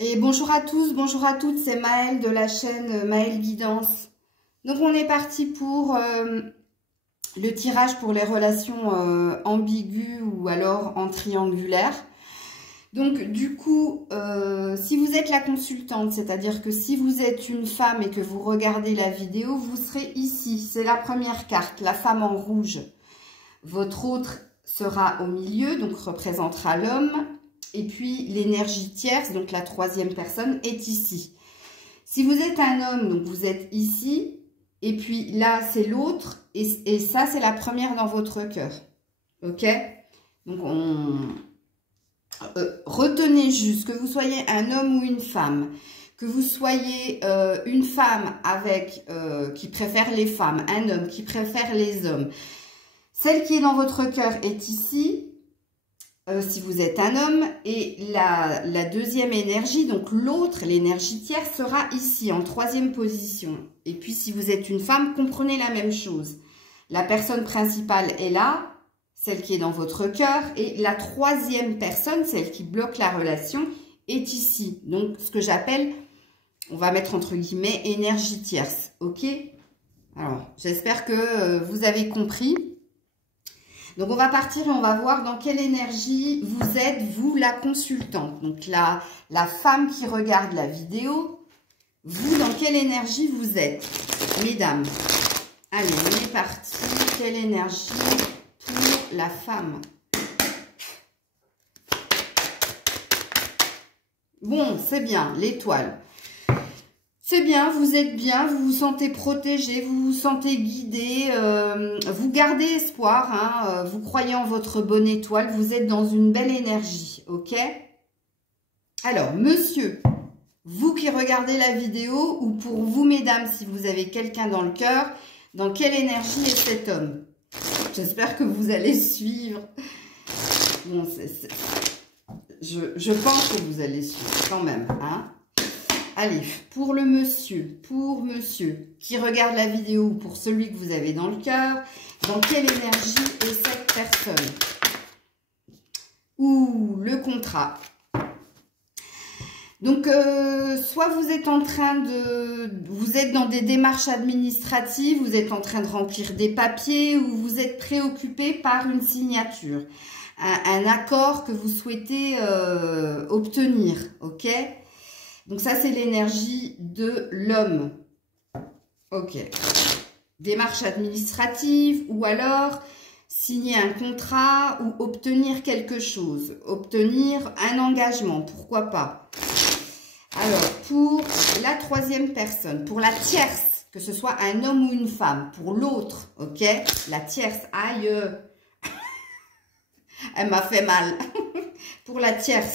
Et bonjour à tous, bonjour à toutes, c'est Maëlle de la chaîne Maëlle Guidance. Donc on est parti pour le tirage pour les relations ambiguës ou alors en triangulaire. Donc du coup, si vous êtes la consultante, c'est-à-dire que si vous êtes une femme et que vous regardez la vidéo, vous serez ici. C'est la première carte, la femme en rouge. Votre autre sera au milieu, donc représentera l'homme. Et puis l'énergie tierce, donc la troisième personne, est ici. Si vous êtes un homme, donc vous êtes ici. Et puis là, c'est l'autre. Et ça, c'est la première dans votre cœur. Ok? Donc retenez juste que vous soyez un homme ou une femme. Que vous soyez une femme avec qui préfère les femmes. Un homme qui préfère les hommes. Celle qui est dans votre cœur est ici. Si vous êtes un homme, et la deuxième énergie, donc l'autre, l'énergie tierce, sera ici, en troisième position. Et puis, si vous êtes une femme, comprenez la même chose. La personne principale est là, celle qui est dans votre cœur, et la troisième personne, celle qui bloque la relation, est ici. Donc, ce que j'appelle, on va mettre entre guillemets, énergie tierce. Ok? Alors, j'espère que vous avez compris. Donc, on va partir et on va voir dans quelle énergie vous êtes, vous, la consultante. Donc, la femme qui regarde la vidéo, vous, dans quelle énergie vous êtes, mesdames? Allez, on est parti. Quelle énergie pour la femme? Bon, c'est bien, l'étoile. C'est bien, vous êtes bien, vous vous sentez protégé, vous vous sentez guidé, vous gardez espoir, hein, vous croyez en votre bonne étoile, vous êtes dans une belle énergie, ok? Alors, monsieur, vous qui regardez la vidéo, ou pour vous, mesdames, si vous avez quelqu'un dans le cœur, dans quelle énergie est cet homme? J'espère que vous allez suivre. Bon, je pense que vous allez suivre quand même, hein? Allez, pour monsieur qui regarde la vidéo ou pour celui que vous avez dans le cœur, dans quelle énergie est cette personne? Ouh, le contrat. Donc, soit vous êtes en train vous êtes dans des démarches administratives, vous êtes en train de remplir des papiers ou vous êtes préoccupé par une signature, un accord que vous souhaitez obtenir, ok? Donc ça, c'est l'énergie de l'homme. Ok. Démarche administrative ou alors signer un contrat ou obtenir quelque chose. Obtenir un engagement, pourquoi pas. Alors, pour la troisième personne, pour la tierce, que ce soit un homme ou une femme, pour l'autre, ok? La tierce, aïe, elle m'a fait mal. Pour la tierce.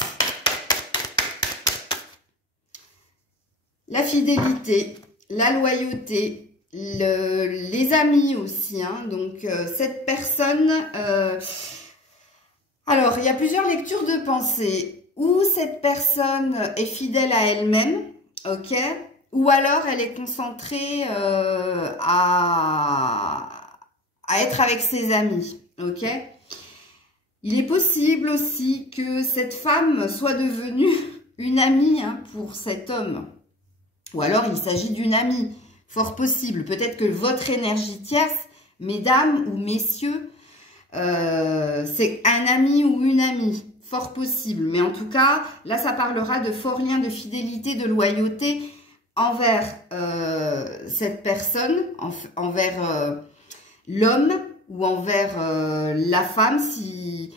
La fidélité, la loyauté, les amis aussi. Hein. Donc, cette personne... alors, il y a plusieurs lectures de pensée. Ou cette personne est fidèle à elle-même, ok? Ou alors, elle est concentrée à être avec ses amis, ok? Il est possible aussi que cette femme soit devenue une amie hein, pour cet homme. Ou alors, il s'agit d'une amie, fort possible. Peut-être que votre énergie tierce, mesdames ou messieurs, c'est un ami ou une amie, fort possible. Mais en tout cas, là, ça parlera de forts liens de fidélité, de loyauté envers cette personne, envers l'homme ou envers la femme, si...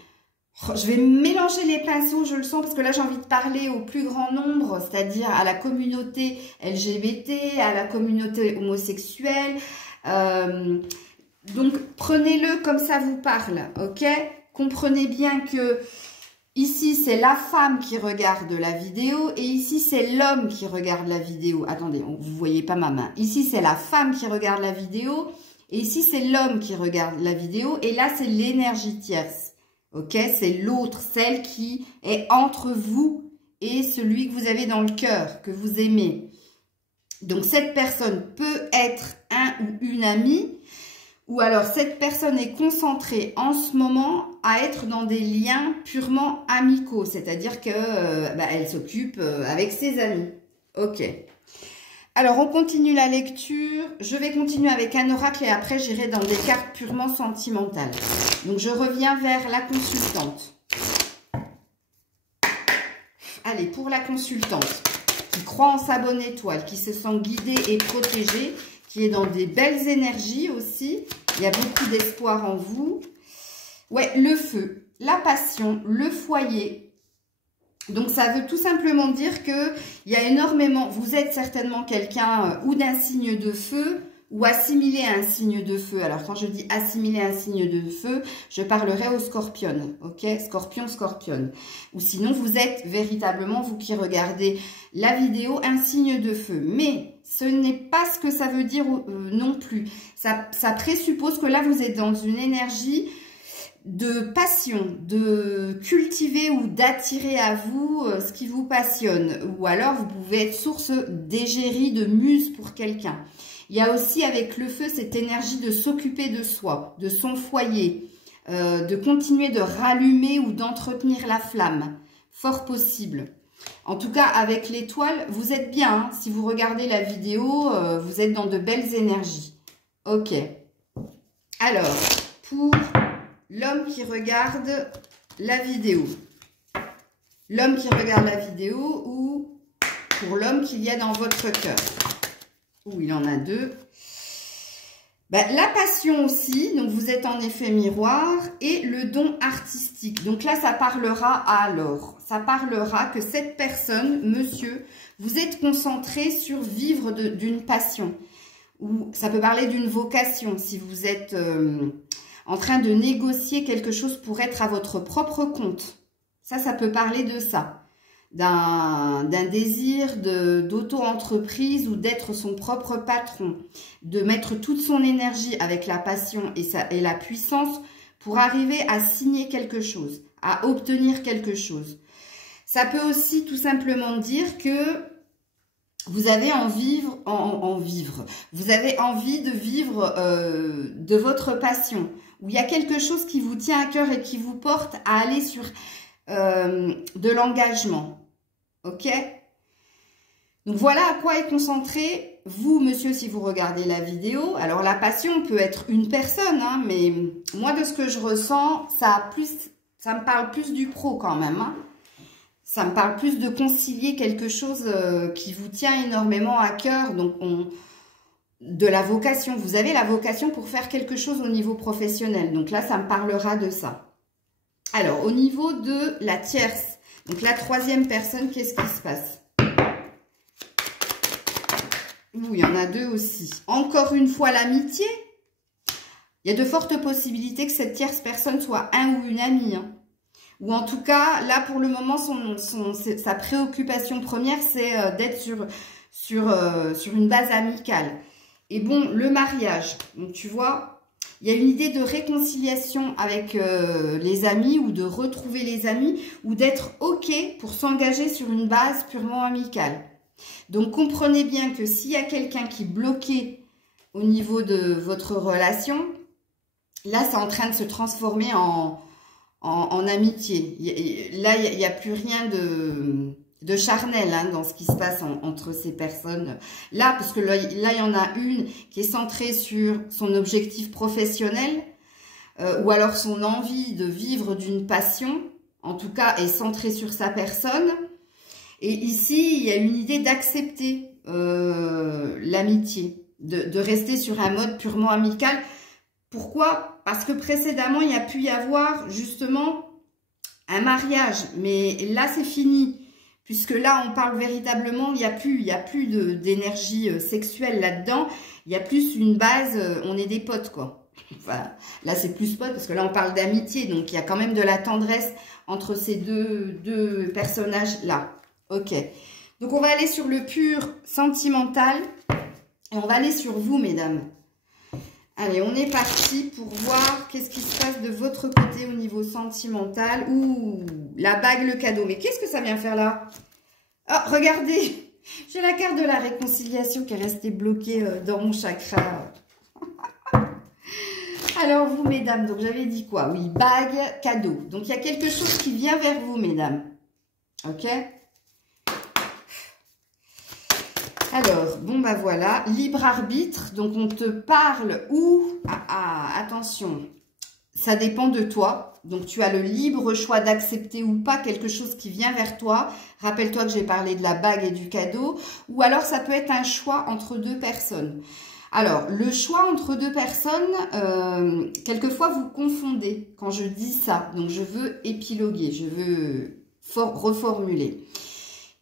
Je vais mélanger les pinceaux, je le sens, parce que là, j'ai envie de parler au plus grand nombre, c'est-à-dire à la communauté LGBT, à la communauté homosexuelle. Donc, prenez-le comme ça vous parle, ok? Comprenez bien que ici, c'est la femme qui regarde la vidéo et ici, c'est l'homme qui regarde la vidéo. Attendez, vous ne voyez pas ma main. Ici, c'est la femme qui regarde la vidéo et ici, c'est l'homme qui regarde la vidéo. Et là, c'est l'énergie tierce. Ok, c'est l'autre, celle qui est entre vous et celui que vous avez dans le cœur, que vous aimez. Donc, cette personne peut être un ou une amie Ou alors, cette personne est concentrée en ce moment à être dans des liens purement amicaux. C'est-à-dire que elle s'occupe avec ses amis. Ok. Alors, on continue la lecture. Je vais continuer avec un oracle et après, j'irai dans des cartes purement sentimentales. Donc, je reviens vers la consultante. Allez, pour la consultante qui croit en sa bonne étoile, qui se sent guidée et protégée, qui est dans des belles énergies aussi. Il y a beaucoup d'espoir en vous. Ouais, le feu, la passion, le foyer. Donc, ça veut tout simplement dire qu'il y a énormément... Vous êtes certainement quelqu'un ou d'un signe de feu ou assimilé à un signe de feu. Alors, quand je dis assimilé à un signe de feu, je parlerai aux scorpionnes. Ok, scorpion, scorpionne. Ou sinon, vous êtes véritablement, vous qui regardez la vidéo, un signe de feu. Mais ce n'est pas ce que ça veut dire non plus. Ça présuppose que là, vous êtes dans une énergie de passion, de cultiver ou d'attirer à vous ce qui vous passionne. Ou alors, vous pouvez être source d'égérie, de muse pour quelqu'un. Il y a aussi avec le feu cette énergie de s'occuper de soi, de son foyer, de continuer de rallumer ou d'entretenir la flamme. Fort possible. En tout cas, avec l'étoile, vous êtes bien. Hein. Si vous regardez la vidéo, vous êtes dans de belles énergies. Ok. Alors, pour... l'homme qui regarde la vidéo. L'homme qui regarde la vidéo ou pour l'homme qu'il y a dans votre cœur. Ou il en a deux. La passion aussi, donc vous êtes en effet miroir. Et le don artistique. Donc là, ça parlera alors. Ça parlera que cette personne, monsieur, vous êtes concentré sur vivre d'une passion. Ou ça peut parler d'une vocation si vous êtes... en train de négocier quelque chose pour être à votre propre compte. Ça peut parler de ça. D'un désir d'auto-entreprise ou d'être son propre patron. De mettre toute son énergie avec la passion et la puissance pour arriver à signer quelque chose, à obtenir quelque chose. Ça peut aussi tout simplement dire que vous avez vous avez envie de vivre de votre passion. Où il y a quelque chose qui vous tient à cœur et qui vous porte à aller sur de l'engagement. Ok? Donc voilà à quoi est concentré vous, monsieur, si vous regardez la vidéo. Alors la passion peut être une personne, hein, mais moi de ce que je ressens, ça me parle plus du pro quand même. Hein. Ça me parle plus de concilier quelque chose qui vous tient énormément à cœur. Donc de la vocation. Vous avez la vocation pour faire quelque chose au niveau professionnel. Donc là, ça me parlera de ça. Alors, au niveau de la tierce, donc la troisième personne, qu'est-ce qui se passe? Oui, il y en a deux aussi. Encore une fois, l'amitié. Il y a de fortes possibilités que cette tierce personne soit un ou une amie. Hein. Ou en tout cas, là, pour le moment, sa préoccupation première, c'est d'être sur une base amicale. Et bon, le mariage, donc tu vois, il y a une idée de réconciliation avec les amis ou de retrouver les amis ou d'être OK pour s'engager sur une base purement amicale. Donc, comprenez bien que s'il y a quelqu'un qui est bloqué au niveau de votre relation, là, c'est en train de se transformer en amitié. Là, il n'y a plus rien de charnel hein, dans ce qui se passe entre ces personnes. Là, parce que là, il y en a une qui est centrée sur son objectif professionnel ou alors son envie de vivre d'une passion, en tout cas, est centrée sur sa personne. Et ici, il y a une idée d'accepter l'amitié, de rester sur un mode purement amical. Pourquoi? Parce que précédemment, il y a pu y avoir justement un mariage, mais là, c'est fini. Puisque là, on parle véritablement, il y a plus d'énergie sexuelle là-dedans. Il y a plus une base, on est des potes, quoi. Enfin, là, c'est plus potes, parce que là, on parle d'amitié. Donc, il y a quand même de la tendresse entre ces deux personnages-là. Ok. Donc, on va aller sur le pur sentimental. Et on va aller sur vous, mesdames. Allez, on est parti pour voir qu'est-ce qui se passe de votre côté au niveau sentimental. Ouh, la bague, le cadeau. Mais qu'est-ce que ça vient faire là? Oh, regardez, j'ai la carte de la réconciliation qui est restée bloquée dans mon chakra. Alors, vous, mesdames, donc j'avais dit quoi? Oui, bague, cadeau. Donc, il y a quelque chose qui vient vers vous, mesdames. Ok? Alors, bon, bah voilà, libre arbitre. Donc, on te parle où? Attention, ça dépend de toi. Donc, tu as le libre choix d'accepter ou pas quelque chose qui vient vers toi. Rappelle-toi que j'ai parlé de la bague et du cadeau. Ou alors, ça peut être un choix entre deux personnes. Alors, le choix entre deux personnes, quelquefois, vous confondez quand je dis ça. Donc, je veux épiloguer, je veux reformuler.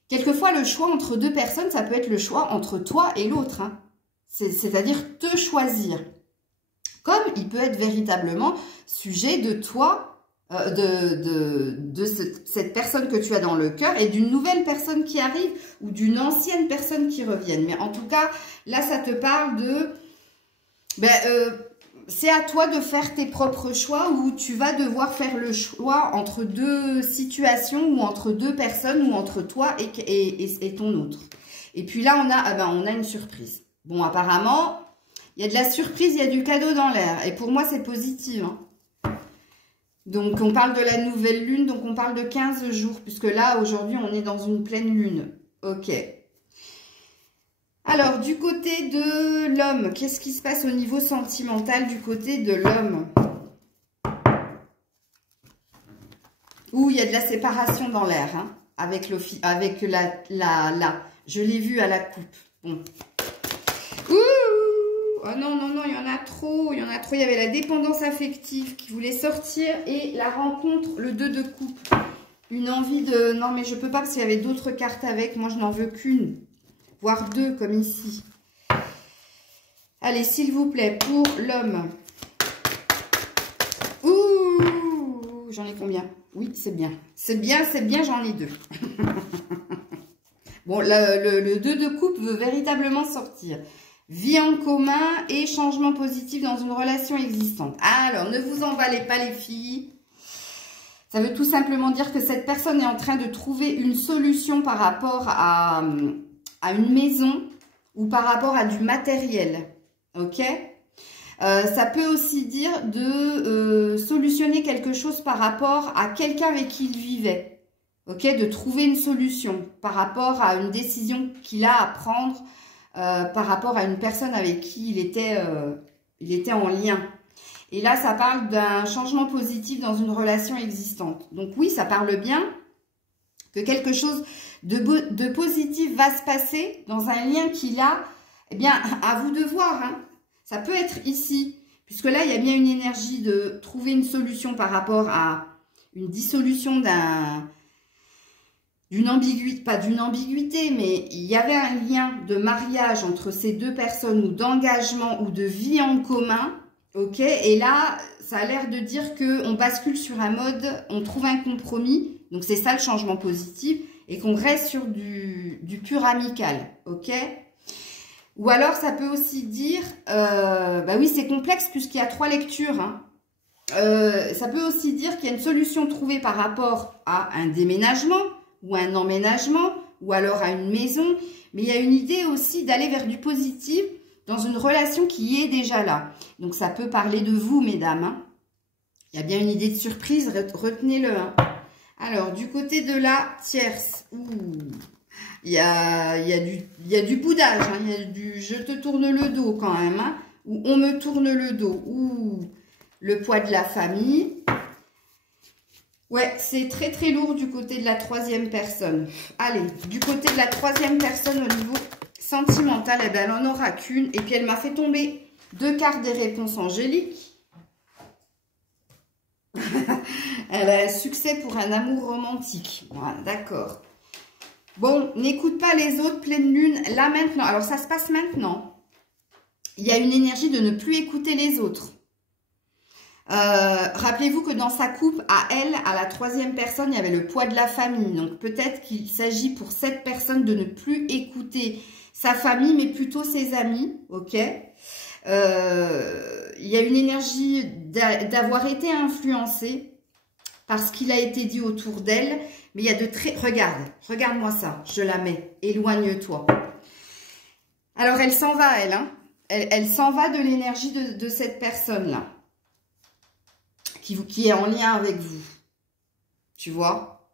Quelquefois, le choix entre deux personnes, ça peut être le choix entre toi et l'autre. Hein. C'est-à-dire te choisir. Comme il peut être véritablement sujet de toi, cette personne que tu as dans le cœur et d'une nouvelle personne qui arrive ou d'une ancienne personne qui revienne. Mais en tout cas, là, ça te parle de... c'est à toi de faire tes propres choix où tu vas devoir faire le choix entre deux situations ou entre deux personnes ou entre toi et ton autre. Et puis là, on a une surprise. Bon, apparemment, il y a de la surprise, il y a du cadeau dans l'air. Et pour moi, c'est positif. Hein. Donc, on parle de la nouvelle lune, donc on parle de 15 jours, puisque là, aujourd'hui, on est dans une pleine lune. Ok. Alors, du côté de l'homme, qu'est-ce qui se passe au niveau sentimental du côté de l'homme? Ouh, il y a de la séparation dans l'air, hein, avec je l'ai vu à la coupe. Bon. Ouh, oh non, non, non, il y en a trop, il y en a trop. Il y avait la dépendance affective qui voulait sortir et la rencontre, le 2 de coupe. Une envie de... Non, mais je peux pas parce qu'il y avait d'autres cartes avec. Moi, je n'en veux qu'une. Voire 2, comme ici. Allez, s'il vous plaît, pour l'homme. Ouh, j'en ai combien? Oui, c'est bien. C'est bien, j'en ai 2. Bon, le 2 de coupe veut véritablement sortir. Vie en commun et changement positif dans une relation existante. Alors, ne vous emballez pas les filles. Ça veut tout simplement dire que cette personne est en train de trouver une solution par rapport à une maison ou par rapport à du matériel. Ok? Ça peut aussi dire de solutionner quelque chose par rapport à quelqu'un avec qui il vivait. Ok? De trouver une solution par rapport à une décision qu'il a à prendre par rapport à une personne avec qui il était en lien. Et là, ça parle d'un changement positif dans une relation existante. Donc oui, ça parle bien que quelque chose de positif va se passer dans un lien qu'il a. Eh bien, à vous de voir. Hein. Ça peut être ici, puisque là, il y a bien une énergie de trouver une solution par rapport à une dissolution d'une ambiguïté, pas d'une ambiguïté, mais il y avait un lien de mariage entre ces deux personnes ou d'engagement ou de vie en commun. Ok, et là, ça a l'air de dire qu'on bascule sur un mode, on trouve un compromis, donc c'est ça le changement positif, et qu'on reste sur du pur amical, ok? Ou alors, ça peut aussi dire, bah oui, c'est complexe puisqu'il y a 3 lectures, hein. Ça peut aussi dire qu'il y a une solution trouvée par rapport à un déménagement, ou un emménagement, ou alors à une maison, mais il y a une idée aussi d'aller vers du positif, dans une relation qui est déjà là. Donc, ça peut parler de vous, mesdames. Hein. Il y a bien une idée de surprise, retenez-le. Hein. Alors, du côté de la tierce, il y a du boudage, hein. Il y a du « je te tourne le dos » quand même, hein. Ou « on me tourne le dos » ou le poids de la famille. Ouais, c'est très très lourd du côté de la 3e personne. Allez, du côté de la 3e personne au niveau... sentimentale, eh ben, elle n'en aura qu'une. Et puis, elle m'a fait tomber 2 cartes des réponses angéliques. Elle a un succès pour un amour romantique. Voilà, d'accord. Bon, n'écoute pas les autres, pleine lune. Là, maintenant, alors ça se passe maintenant. Il y a une énergie de ne plus écouter les autres. Rappelez-vous que dans sa coupe, à elle, à la 3e personne, il y avait le poids de la famille. Donc, peut-être qu'il s'agit pour cette personne de ne plus écouter sa famille, mais plutôt ses amis, ok? Il y a une énergie d'avoir été influencée par ce qu'il a été dit autour d'elle, mais il y a de très... Regarde-moi ça, je la mets, éloigne-toi. Alors, elle s'en va, elle, hein? Elle s'en va de l'énergie de cette personne-là. qui est en lien avec vous. Tu vois?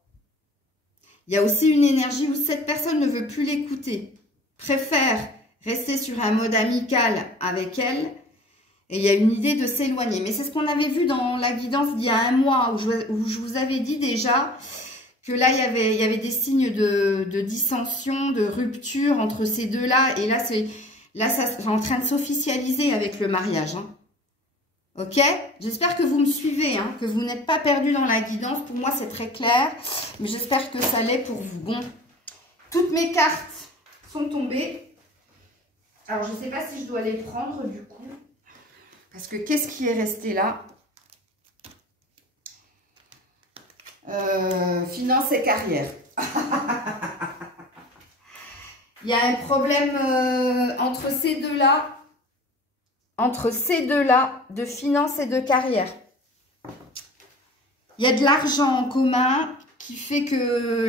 Il y a aussi une énergie où cette personne ne veut plus l'écouter, préfère rester sur un mode amical avec elle, et il y a une idée de s'éloigner. Mais c'est ce qu'on avait vu dans la guidance d'il y a un mois, où je vous avais dit déjà que là, il y avait des signes de dissension, de rupture entre ces deux-là. Et là, ça c'est en train de s'officialiser avec le mariage. Hein. Ok? J'espère que vous me suivez, hein, que vous n'êtes pas perdu dans la guidance. Pour moi, c'est très clair, mais j'espère que ça l'est pour vous. Bon, toutes mes cartes sont tombées. Alors, je ne sais pas si je dois les prendre, du coup. Parce que qu'est-ce qui est resté là? Finance et carrière. Il y a un problème entre ces deux-là. Entre ces deux-là, de finance et de carrière. Il y a de l'argent en commun qui fait que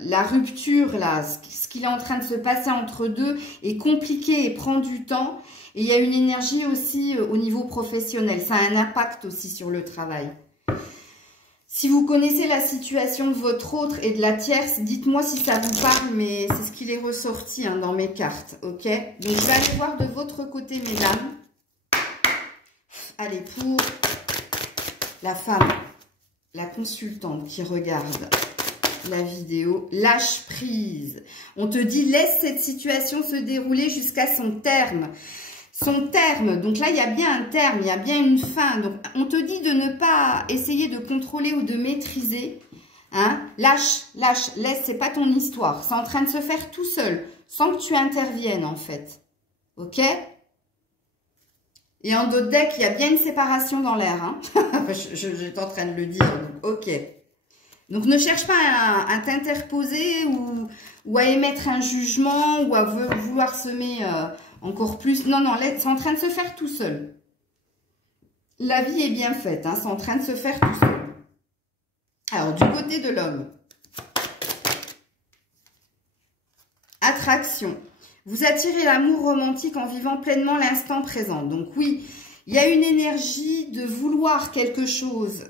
la rupture, là, ce qu'il est en train de se passer entre deux est compliqué et prend du temps. Et il y a une énergie aussi au niveau professionnel. Ça a un impact aussi sur le travail. Si vous connaissez la situation de votre autre et de la tierce, dites-moi si ça vous parle, mais c'est ce qu'il est ressorti hein, dans mes cartes, ok? Donc, je vais aller voir de votre côté, mesdames. Allez, pour la femme, la consultante qui regarde la vidéo, lâche prise. On te dit, laisse cette situation se dérouler jusqu'à son terme. Son terme, donc là, il y a bien un terme, il y a bien une fin. Donc, on te dit de ne pas essayer de contrôler ou de maîtriser. Hein? Lâche, laisse, c'est pas ton histoire. C'est en train de se faire tout seul, sans que tu interviennes, en fait. Ok? Et en d'autres decks, il y a bien une séparation dans l'air. Hein? J'étais en train de le dire. Donc, ok. Donc, ne cherche pas à t'interposer ou à émettre un jugement ou à vouloir semer... encore plus. Non, non, c'est en train de se faire tout seul. La vie est bien faite. Hein, c'est en train de se faire tout seul. Alors, du côté de l'homme. Attraction. Vous attirez l'amour romantique en vivant pleinement l'instant présent. Donc oui, il y a une énergie de vouloir quelque chose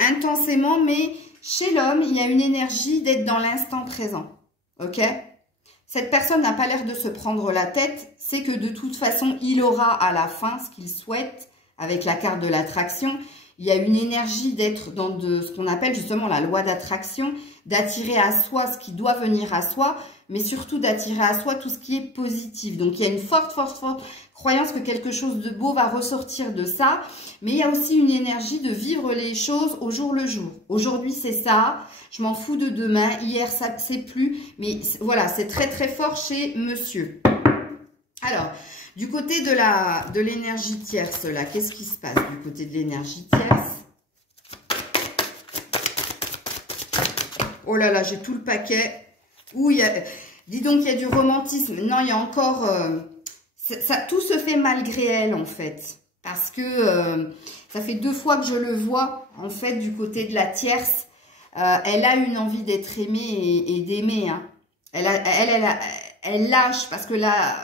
intensément, mais chez l'homme, il y a une énergie d'être dans l'instant présent. Ok ? Cette personne n'a pas l'air de se prendre la tête, c'est que de toute façon, il aura à la fin ce qu'il souhaite avec la carte de l'attraction. Il y a une énergie d'être dans ce qu'on appelle justement la loi d'attraction, d'attirer à soi ce qui doit venir à soi, mais surtout d'attirer à soi tout ce qui est positif. Donc, il y a une forte croyance que quelque chose de beau va ressortir de ça, mais il y a aussi une énergie de vivre les choses au jour le jour. Aujourd'hui, c'est ça. Je m'en fous de demain. Hier, ça c'est plus. Mais voilà, c'est très fort chez monsieur. Alors, du côté de l'énergie tierce, là, qu'est-ce qui se passe du côté de l'énergie tierce? Oh là là, j'ai tout le paquet. Ouh, dis donc, il y a du romantisme. Non, il y a encore... tout se fait malgré elle, en fait. Parce que ça fait 2 fois que je le vois, en fait, du côté de la tierce. Elle a une envie d'être aimée et d'aimer. Hein. Elle lâche parce que là,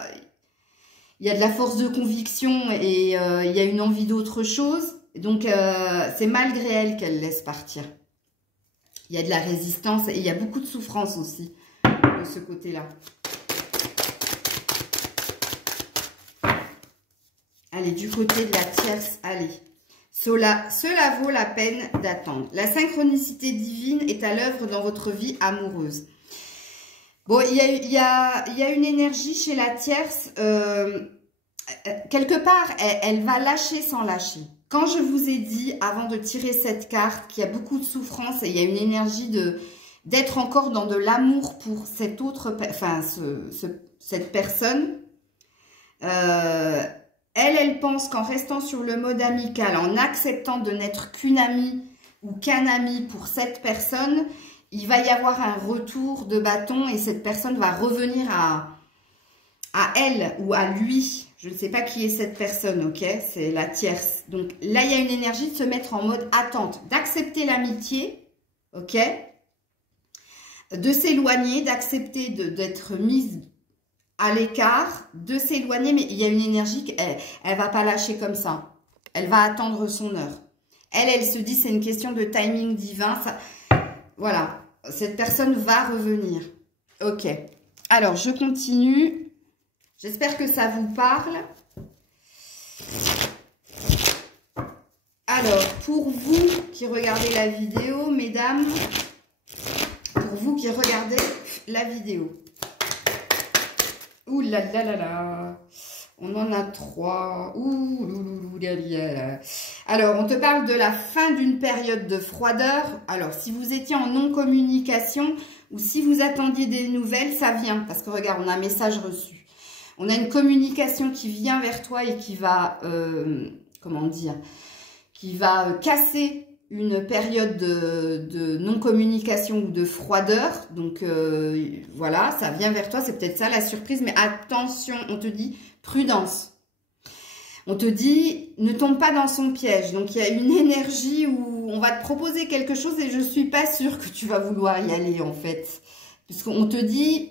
il y a de la force de conviction et il y a une envie d'autre chose. Donc, c'est malgré elle qu'elle laisse partir. Il y a de la résistance et il y a beaucoup de souffrance aussi de ce côté-là. Allez, du côté de la tierce, allez. Cela vaut la peine d'attendre. La synchronicité divine est à l'œuvre dans votre vie amoureuse. Bon, il y a une énergie chez la tierce. Quelque part, elle va lâcher sans lâcher. Quand je vous ai dit, avant de tirer cette carte, qu'il y a beaucoup de souffrance et il y a une énergie d'être encore dans de l'amour pour cette autre, enfin, cette personne, elle pense qu'en restant sur le mode amical, en acceptant de n'être qu'une amie ou qu'un ami pour cette personne, il va y avoir un retour de bâton et cette personne va revenir à elle ou à lui. Je ne sais pas qui est cette personne, ok? C'est la tierce. Donc là, il y a une énergie de se mettre en mode attente, d'accepter l'amitié, ok? De s'éloigner, d'accepter d'être mise à l'écart, de s'éloigner, mais il y a une énergie qu'elle ne va pas lâcher comme ça. Elle va attendre son heure. Elle se dit, c'est une question de timing divin. Ça, voilà, cette personne va revenir. Ok. Alors, je continue. J'espère que ça vous parle. Alors, pour vous qui regardez la vidéo, mesdames, pour vous qui regardez la vidéo. Ouh là là là là. On en a 3. Ouh loulou là là. Alors, on te parle de la fin d'une période de froideur. Alors, si vous étiez en non-communication ou si vous attendiez des nouvelles, ça vient. Parce que regarde, on a un message reçu. On a une communication qui vient vers toi et qui va, comment dire, qui va casser une période de non-communication ou de froideur. Donc, voilà, ça vient vers toi. C'est peut-être ça la surprise. Mais attention, on te dit prudence. On te dit, ne tombe pas dans son piège. Donc, il y a une énergie où on va te proposer quelque chose et je ne suis pas sûre que tu vas vouloir y aller, en fait. Puisqu'on te dit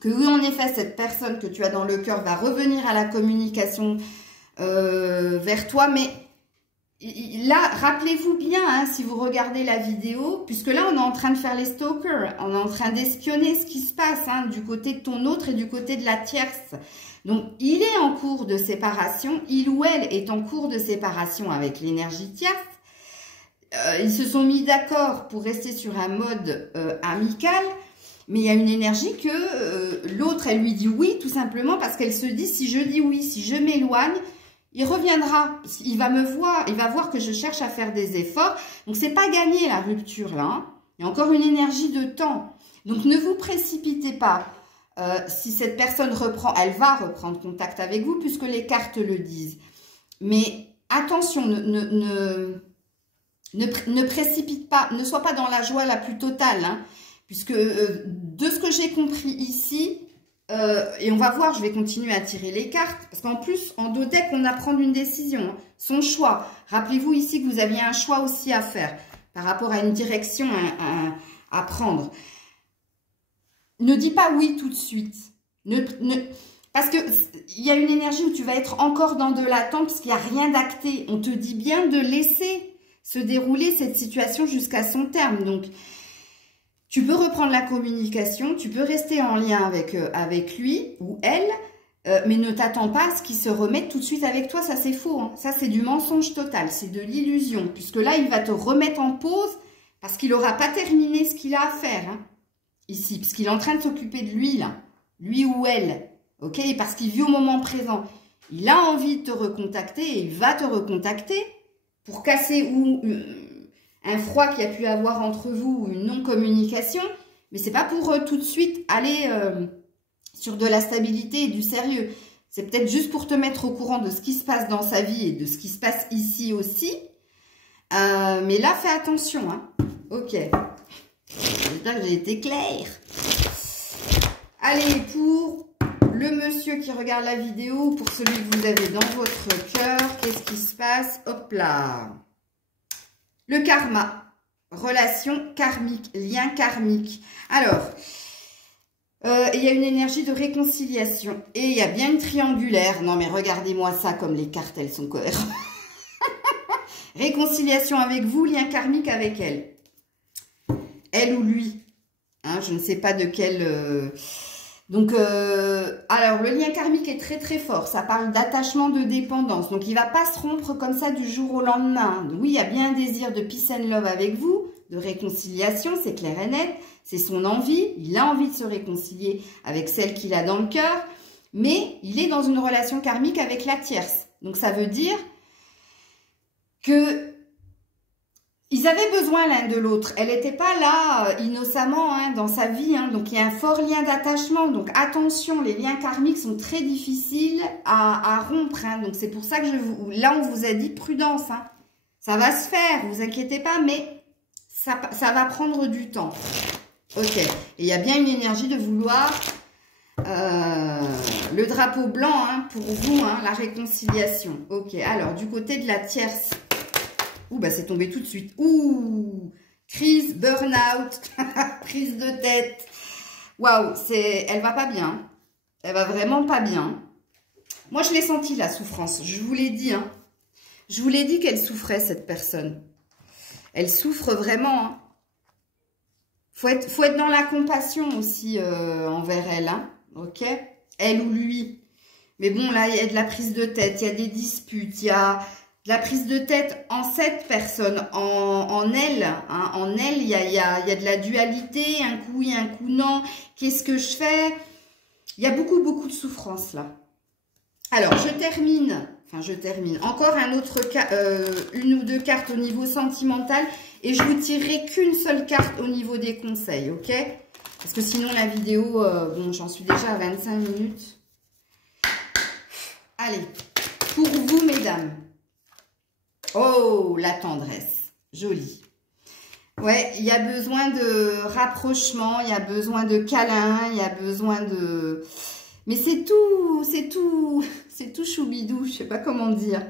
que oui, en effet, cette personne que tu as dans le cœur va revenir à la communication vers toi. Mais là, rappelez-vous bien, hein, si vous regardez la vidéo, puisque là, on est en train de faire les stalkers. On est en train d'espionner ce qui se passe hein, du côté de ton autre et du côté de la tierce. Donc, il est en cours de séparation. Il ou elle est en cours de séparation avec l'énergie tierce. Ils se sont mis d'accord pour rester sur un mode amical. Mais il y a une énergie que l'autre, elle lui dit oui, tout simplement parce qu'elle se dit, si je dis oui, si je m'éloigne, il reviendra. Il va me voir, il va voir que je cherche à faire des efforts. Donc, c'est pas gagné la rupture là. Hein. Il y a encore une énergie de temps. Donc, ne vous précipitez pas. Si cette personne reprend, elle va reprendre contact avec vous puisque les cartes le disent. Mais attention, ne précipite pas, ne sois pas dans la joie la plus totale. Hein, puisque de ce que j'ai compris ici, et on va voir, je vais continuer à tirer les cartes. Parce qu'en plus, en dos deck, on a à prendre une décision. Hein, son choix. Rappelez-vous ici que vous aviez un choix aussi à faire par rapport à une direction à prendre. Ne dis pas oui tout de suite. Parce qu'il y a une énergie où tu vas être encore dans de l'attente parce qu'il n'y a rien d'acté. On te dit bien de laisser se dérouler cette situation jusqu'à son terme. Donc, tu peux reprendre la communication, tu peux rester en lien avec lui ou elle, mais ne t'attends pas à ce qu'il se remette tout de suite avec toi. Ça, c'est faux. Hein. Ça, c'est du mensonge total. C'est de l'illusion. Puisque là, il va te remettre en pause parce qu'il n'aura pas terminé ce qu'il a à faire. Hein. Ici, parce qu'il est en train de s'occuper de lui, là. Lui ou elle. Ok? Parce qu'il vit au moment présent. Il a envie de te recontacter et il va te recontacter pour casser ou un froid qu'il y a pu avoir entre vous ou une non-communication. Mais c'est pas pour tout de suite aller sur de la stabilité et du sérieux. C'est peut-être juste pour te mettre au courant de ce qui se passe dans sa vie et de ce qui se passe ici aussi. Mais là, fais attention. Hein. Ok. J'espère que j'ai été claire. Allez, pour le monsieur qui regarde la vidéo, pour celui que vous avez dans votre cœur, qu'est-ce qui se passe? Hop là. Le karma. Relation karmique, lien karmique. Alors, il y a une énergie de réconciliation. Et il y a bien une triangulaire. Non, mais regardez-moi ça comme les cartes, elles sont cohérentes. Réconciliation avec vous, lien karmique avec elle. Elle ou lui, hein, je ne sais pas de quel... Donc, alors, le lien karmique est très très fort. Ça parle d'attachement, de dépendance. Donc, il ne va pas se rompre comme ça du jour au lendemain. Oui, il y a bien un désir de peace and love avec vous, de réconciliation, c'est clair et net. C'est son envie. Il a envie de se réconcilier avec celle qu'il a dans le cœur. Mais il est dans une relation karmique avec la tierce. Donc, ça veut dire que... ils avaient besoin l'un de l'autre. Elle n'était pas là innocemment hein, dans sa vie. Hein. Donc, il y a un fort lien d'attachement. Donc, attention, les liens karmiques sont très difficiles à rompre. Hein. Donc, c'est pour ça que là, on vous a dit prudence. Hein. Ça va se faire, vous inquiétez pas, mais ça va prendre du temps. Ok. Et il y a bien une énergie de vouloir le drapeau blanc hein, pour vous, hein, la réconciliation. Ok. Alors, du côté de la tierce... ouh, bah c'est tombé tout de suite. Ouh, crise, burn-out, prise de tête. Waouh, elle va pas bien. Elle va vraiment pas bien. Moi, je l'ai senti, la souffrance. Je vous l'ai dit. Hein. Je vous l'ai dit qu'elle souffrait, cette personne. Elle souffre vraiment. Hein. Faut être dans la compassion aussi envers elle. Hein. Ok? Elle ou lui. Mais bon, là, il y a de la prise de tête, il y a des disputes, il y a de la prise de tête en cette personne, en elle. Hein, en elle, il y a de la dualité, un coup oui, un coup non. Qu'est-ce que je fais? Il y a beaucoup de souffrance là. Alors, je termine. Encore un autre une ou deux cartes au niveau sentimental. Et je vous tirerai qu'une seule carte au niveau des conseils, ok? Parce que sinon, la vidéo, bon, j'en suis déjà à 25 minutes. Allez, pour vous, mesdames. Oh, la tendresse. Jolie. Ouais, il y a besoin de rapprochement, il y a besoin de câlin, il y a besoin de... Mais c'est tout choubidou, je sais pas comment dire.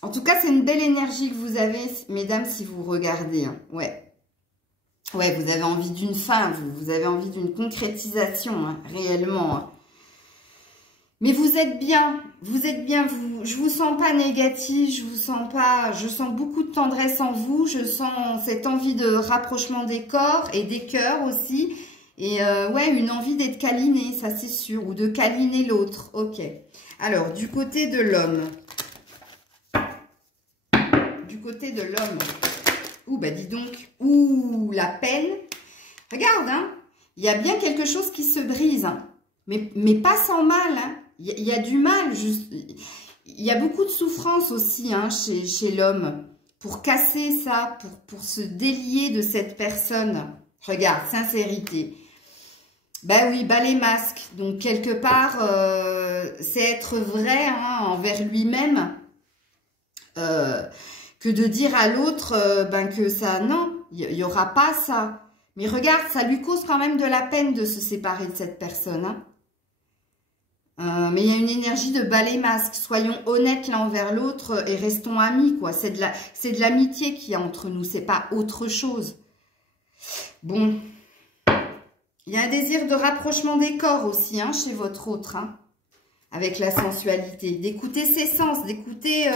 En tout cas, c'est une belle énergie que vous avez, mesdames, si vous regardez. Hein. Ouais. Ouais, vous avez envie d'une fin, vous avez envie d'une concrétisation, hein, réellement. Hein. Mais vous êtes bien, je vous sens pas négatif, je sens beaucoup de tendresse en vous, je sens cette envie de rapprochement des corps et des cœurs aussi. Et ouais, une envie d'être câliné, ça c'est sûr, ou de câliner l'autre. Ok. Alors, du côté de l'homme. Ouh, bah dis donc. Ouh, la peine. Regarde, hein. Il y a bien quelque chose qui se brise. Hein. Mais pas sans mal. Hein. Il y a du mal. Il y a beaucoup de souffrance aussi hein, chez l'homme. Pour casser ça, pour se délier de cette personne. Regarde, sincérité. Ben oui, bas les masques. Donc, quelque part, c'est être vrai hein, envers lui-même. Que de dire à l'autre ben que ça, non, il n'y aura pas ça. Mais regarde, ça lui cause quand même de la peine de se séparer de cette personne. Hein. Mais il y a une énergie de bas les masques. Soyons honnêtes l'un envers l'autre et restons amis, quoi. C'est de l'amitié qu'il y a entre nous, c'est pas autre chose. Bon. Il y a un désir de rapprochement des corps aussi, hein, chez votre autre, hein, avec la sensualité. D'écouter ses sens, d'écouter...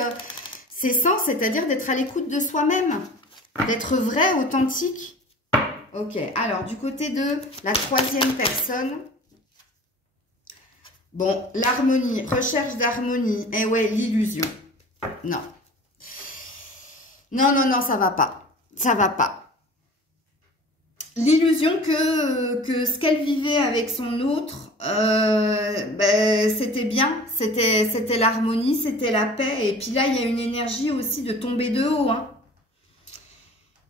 ses sens, c'est-à-dire d'être à l'écoute de soi-même, d'être vrai, authentique. Ok, alors du côté de la troisième personne, bon, l'harmonie, recherche d'harmonie, eh ouais, l'illusion. Non. Non, ça va pas. Ça va pas. L'illusion que ce qu'elle vivait avec son autre, ben, c'était bien, c'était l'harmonie, c'était la paix. Et puis là, il y a une énergie aussi de tomber de haut. Hein.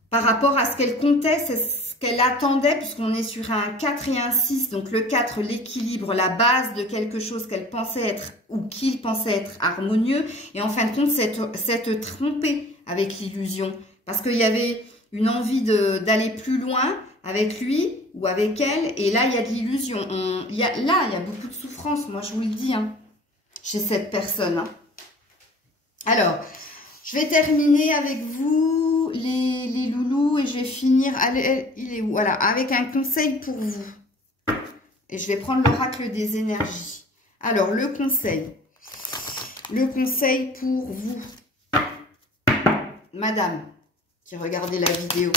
Par rapport à ce qu'elle comptait, c'est ce qu'elle attendait, puisqu'on est sur un 4 et un 6. Donc le 4, l'équilibre, la base de quelque chose qu'elle pensait être ou qu'il pensait être harmonieux. Et en fin de compte, s'être trompée avec l'illusion. Parce qu'il y avait une envie d'aller plus loin avec lui ou avec elle, et là, il y a de l'illusion. Là, il y a beaucoup de souffrance, moi, je vous le dis, hein, chez cette personne. Hein. Alors, je vais terminer avec vous, les loulous, et je vais finir, il est où? Voilà, avec un conseil pour vous. Et je vais prendre l'oracle des énergies. Alors, le conseil pour vous, madame, qui regardez la vidéo.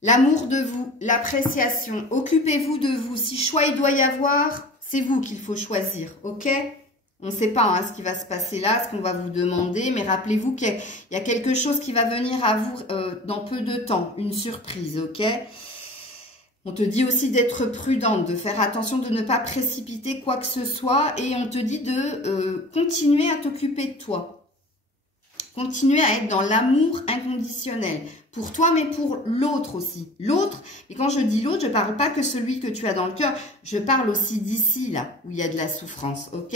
L'amour de vous, l'appréciation, occupez-vous de vous. Si choix il doit y avoir, c'est vous qu'il faut choisir, ok? On ne sait pas hein, ce qui va se passer là, ce qu'on va vous demander, mais rappelez-vous qu'il y a quelque chose qui va venir à vous dans peu de temps, une surprise, ok? On te dit aussi d'être prudente, de faire attention, de ne pas précipiter quoi que ce soit, et on te dit de continuer à t'occuper de toi. Continuer à être dans l'amour inconditionnel. Pour toi, mais pour l'autre aussi. L'autre, et quand je dis l'autre, je ne parle pas que celui que tu as dans le cœur. Je parle aussi d'ici, là, où il y a de la souffrance. Ok?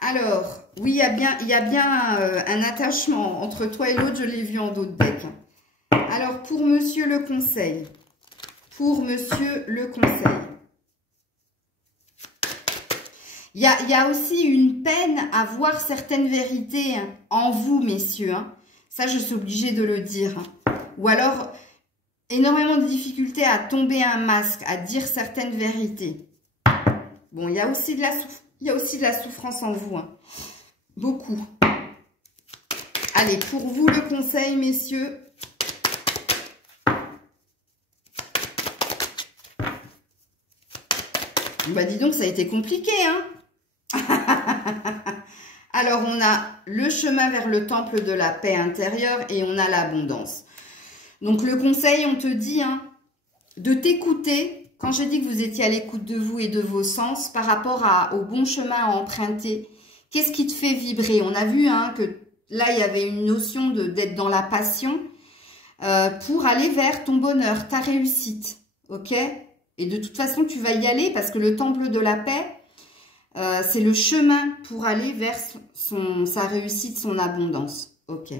Alors, oui, il y a bien un attachement entre toi et l'autre. Je l'ai vu en d'autres decks. Alors, pour monsieur le conseil. Pour monsieur le conseil. Il y a aussi une peine à voir certaines vérités hein, en vous, messieurs. Hein. Ça, je suis obligée de le dire. Hein. Ou alors, énormément de difficultés à tomber un masque, à dire certaines vérités. Bon, il y a aussi de Il y a aussi de la souffrance en vous. Hein. Beaucoup. Allez, pour vous, le conseil, messieurs. Bah, dis donc, ça a été compliqué, hein. Alors, on a le chemin vers le temple de la paix intérieure et on a l'abondance. Donc, le conseil, on te dit, hein, de t'écouter. Quand j'ai dit que vous étiez à l'écoute de vous et de vos sens par rapport au bon chemin à emprunter, qu'est-ce qui te fait vibrer? On a vu hein, que là, il y avait une notion d'être dans la passion pour aller vers ton bonheur, ta réussite. Ok? Et de toute façon, tu vas y aller parce que le temple de la paix, c'est le chemin pour aller vers sa réussite, son abondance. Ok.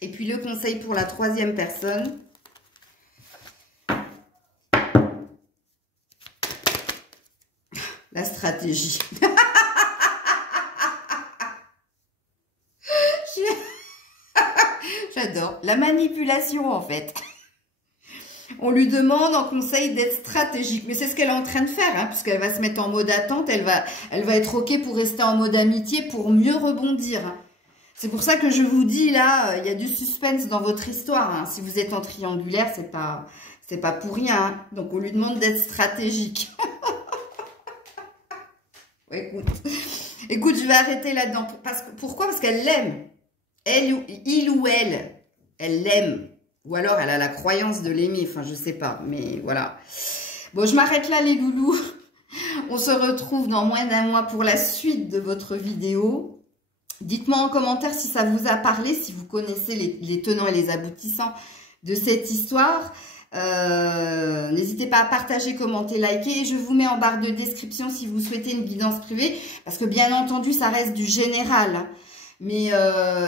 Et puis, le conseil pour la troisième personne. La stratégie. J'adore. La manipulation, en fait. On lui demande en conseil d'être stratégique. Mais c'est ce qu'elle est en train de faire, hein, puisqu'elle va se mettre en mode attente. Elle va être OK pour rester en mode amitié, pour mieux rebondir. Hein. C'est pour ça que je vous dis, là, il y a du suspense dans votre histoire. Hein. Si vous êtes en triangulaire, c'est pas pour rien. Hein. Donc, on lui demande d'être stratégique. Ouais, écoute, je vais arrêter là-dedans. Pourquoi? Parce qu'elle l'aime. Il ou elle l'aime. Ou alors, elle a la croyance de l'aimer. Enfin, je sais pas. Mais voilà. Bon, je m'arrête là, les loulous. On se retrouve dans moins d'un mois pour la suite de votre vidéo. Dites-moi en commentaire si ça vous a parlé, si vous connaissez les tenants et les aboutissants de cette histoire. N'hésitez pas à partager, commenter, liker. Et je vous mets en barre de description si vous souhaitez une guidance privée. Parce que bien entendu, ça reste du général. Hein. Mais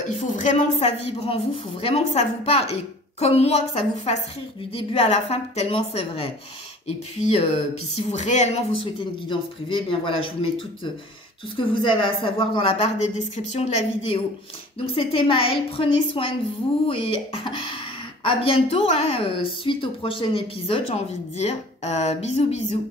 il faut vraiment que ça vibre en vous. Il faut vraiment que ça vous parle. Et comme moi, que ça vous fasse rire du début à la fin, tellement c'est vrai. Et puis si vous réellement vous souhaitez une guidance privée, eh bien voilà, je vous mets tout ce que vous avez à savoir dans la barre de description de la vidéo. Donc c'était Maëlle, prenez soin de vous et à bientôt, hein, suite au prochain épisode, j'ai envie de dire. Bisous, bisous.